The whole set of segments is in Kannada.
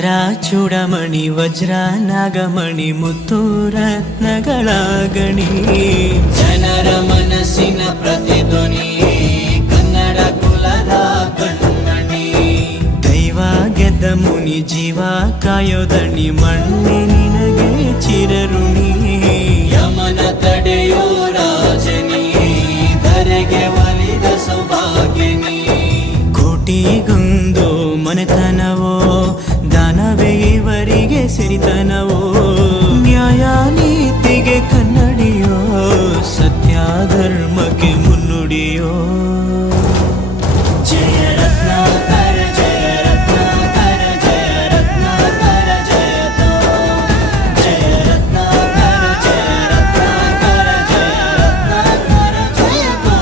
ಚಂದ್ರ ಚೂಡಮಣಿ ವಜ್ರ ನಾಗಮಣಿ ಮುತ್ತು ರತ್ನಗಳ ಗಣಿ, ಜನರ ಮನಸ್ಸಿನ ಪ್ರತಿಧ್ವನಿ ಕನ್ನಡ ಕುಲದ ಕಣ್ಮಣಿ. ದೈವ ಗೆದ್ದ ಮುನಿ ಜೀವ ಕಾಯೋದಣಿ ಮಣ್ಣೆ ನಿನಗೆ ಚಿರಋಣಿ. ಯಮನ ತಡೆಯೋ ರಾಜನಿ ಧರೆಗೆ ಒಲಿದ ಸೌಭಾಗ್ಯನಿ. ಕೋಟಿಗೊಂದು ಮನೆತನವೋ ದಾನವೇ ಇವರಿಗೆ ಸಿರಿತನವೋ, ನ್ಯಾಯ ನೀತಿಗೆ ಕನ್ನಡಿಯೋ ಸತ್ಯ ಧರ್ಮಕ್ಕೆ ಮುನ್ನುಡಿಯೋ. ಜಯ ರತ್ನಾಕರ ಜಯ ರತ್ನಾಕರ ಜಯ ರತ್ನಾಕರ ಜಯತೋ. ಜಯ ರತ್ನಾಕರ ಜಯ ರತ್ನಾಕರ ಜಯ ರತ್ನಾಕರ ಜಯತೋ.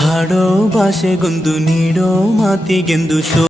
ಹಾಡೋ ಭಾಷೆಗೊಂದು ನೀಡೋ ಮಾತಿಗೆಂದು